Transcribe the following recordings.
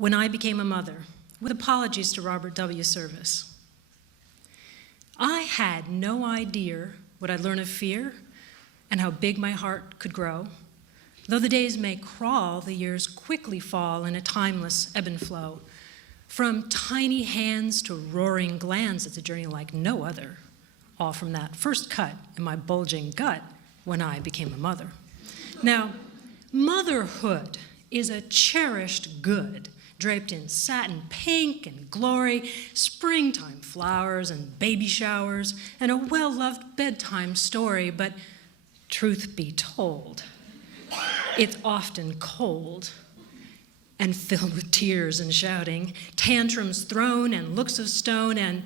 when I became a mother, with apologies to Robert W. Service. I had no idea what I'd learn of fear and how big my heart could grow. Though the days may crawl, the years quickly fall in a timeless ebb and flow. From tiny hands to roaring glands, it's a journey like no other, all from that first cut in my bulging gut when I became a mother. Now, motherhood is a cherished good, draped in satin pink and glory, springtime flowers and baby showers, and a well-loved bedtime story. But truth be told, it's often cold and filled with tears and shouting, tantrums thrown and looks of stone, and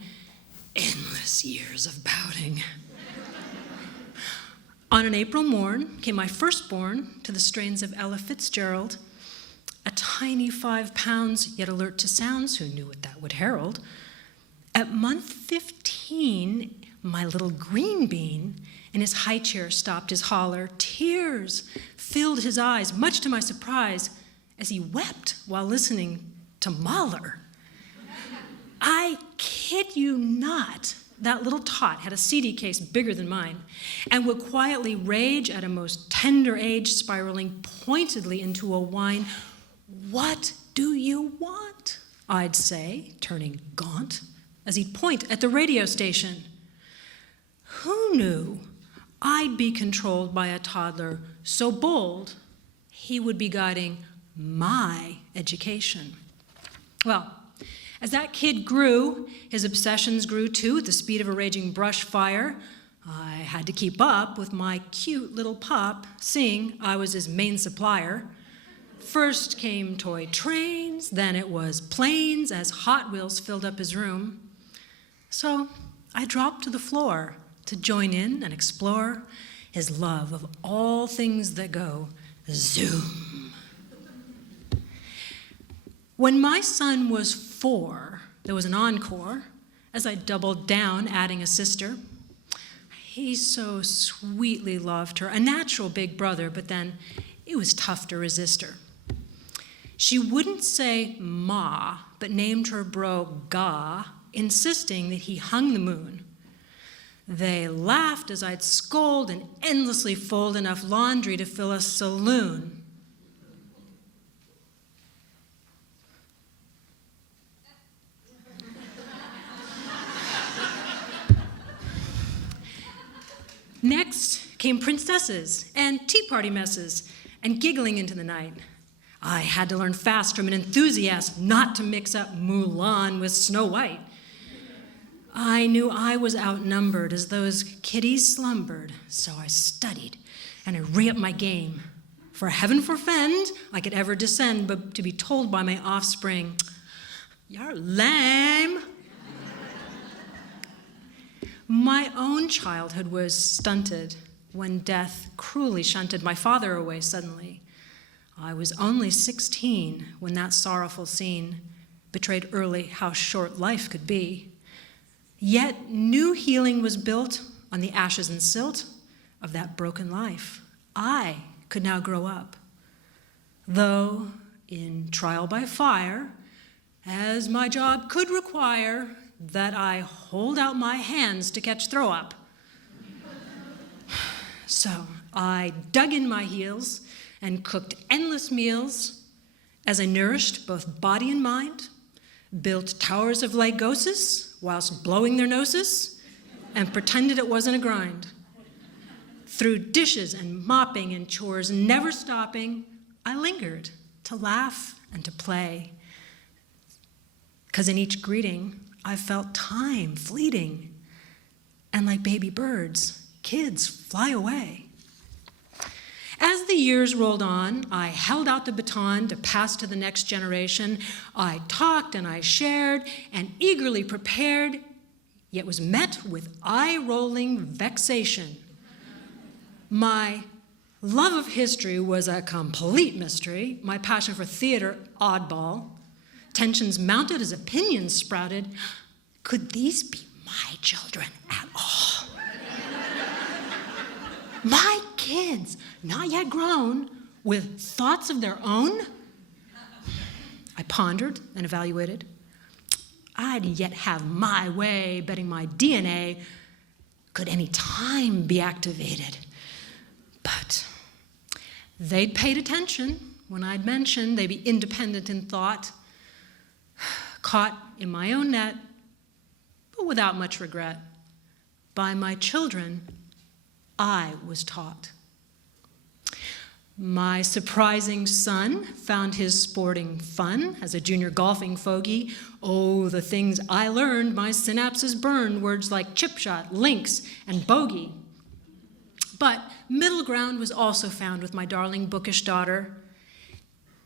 endless years of pouting. On an April morn came my firstborn to the strains of Ella Fitzgerald, a tiny 5 pounds, yet alert to sounds, who knew what that would herald. At month 15, my little green bean in his high chair stopped his holler. Tears filled his eyes, much to my surprise, as he wept while listening to Mahler. I kid you not, that little tot had a CD case bigger than mine and would quietly rage at a most tender age, spiraling pointedly into a whine. "What do you want?" I'd say, turning gaunt, as he'd point at the radio station. Who knew I'd be controlled by a toddler so bold he would be guiding my education? Well, as that kid grew, his obsessions grew too at the speed of a raging brush fire. I had to keep up with my cute little pup, seeing I was his main supplier. First came toy trains, then it was planes as Hot Wheels filled up his room. So I dropped to the floor to join in and explore his love of all things that go zoom. When my son was 4, there was an encore, as I doubled down, adding a sister. He so sweetly loved her, a natural big brother, but then it was tough to resist her. She wouldn't say ma, but named her bro Ga, insisting that he hung the moon. They laughed as I'd scold and endlessly fold enough laundry to fill a saloon. Next came princesses and tea party messes and giggling into the night. I had to learn fast from an enthusiast not to mix up Mulan with Snow White. I knew I was outnumbered as those kiddies slumbered, so I studied and I re-upped my game. For heaven forfend I could ever descend, but to be told by my offspring, "You're lame." My own childhood was stunted when death cruelly shunted my father away suddenly. I was only 16 when that sorrowful scene betrayed early how short life could be. Yet new healing was built on the ashes and silt of that broken life. I could now grow up, though in trial by fire, as my job could require that I hold out my hands to catch throw up. So I dug in my heels and cooked endless meals as I nourished both body and mind, built towers of Legoses whilst blowing their noses, and pretended it wasn't a grind. Through dishes and mopping and chores, never stopping, I lingered to laugh and to play. 'Cause in each greeting, I felt time fleeting, and like baby birds, kids fly away. As the years rolled on, I held out the baton to pass to the next generation. I talked and I shared and eagerly prepared, yet was met with eye-rolling vexation. My love of history was a complete mystery, my passion for theater oddball. Tensions mounted as opinions sprouted. Could these be my children at all? My kids, not yet grown, with thoughts of their own? I pondered and evaluated. I'd yet have my way, betting my DNA could any time be activated. But they'd paid attention when I'd mentioned they'd be independent in thought, caught in my own net, but without much regret. By my children, I was taught. My surprising son found his sporting fun as a junior golfing fogey. Oh, the things I learned, my synapses burned, words like chip shot, links, and bogey. But middle ground was also found with my darling bookish daughter.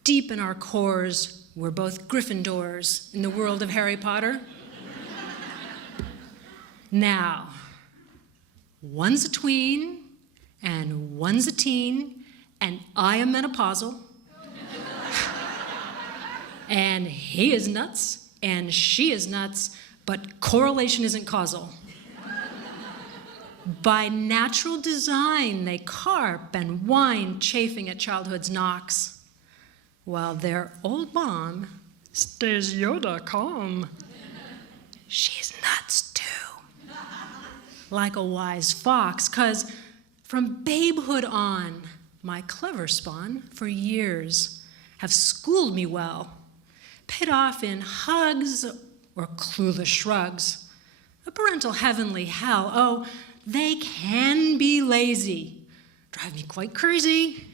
Deep in our cores, we're both Gryffindors in the world of Harry Potter. Now, one's a tween, and one's a teen, and I am menopausal. And he is nuts, and she is nuts, but correlation isn't causal. By natural design, they carp and whine, chafing at childhood's knocks, while their old mom stays Yoda calm. She's nuts too, like a wise fox, 'cause from babehood on, my clever spawn, for years, have schooled me well, paid off in hugs or clueless shrugs. A parental heavenly hell. Oh, they can be lazy, drive me quite crazy,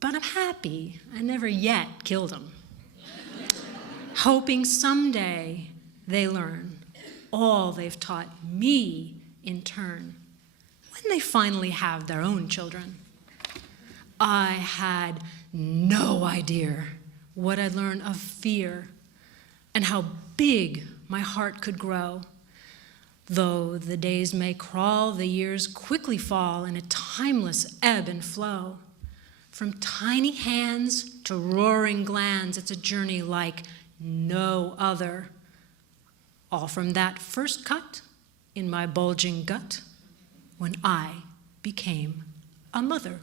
but I'm happy I never yet killed them. Hoping someday they learn all they've taught me in turn when they finally have their own children. I had no idea what I'd learn of fear and how big my heart could grow. Though the days may crawl, the years quickly fall in a timeless ebb and flow. From tiny hands to roaring glands, it's a journey like no other. All from that first cut in my bulging gut when I became a mother.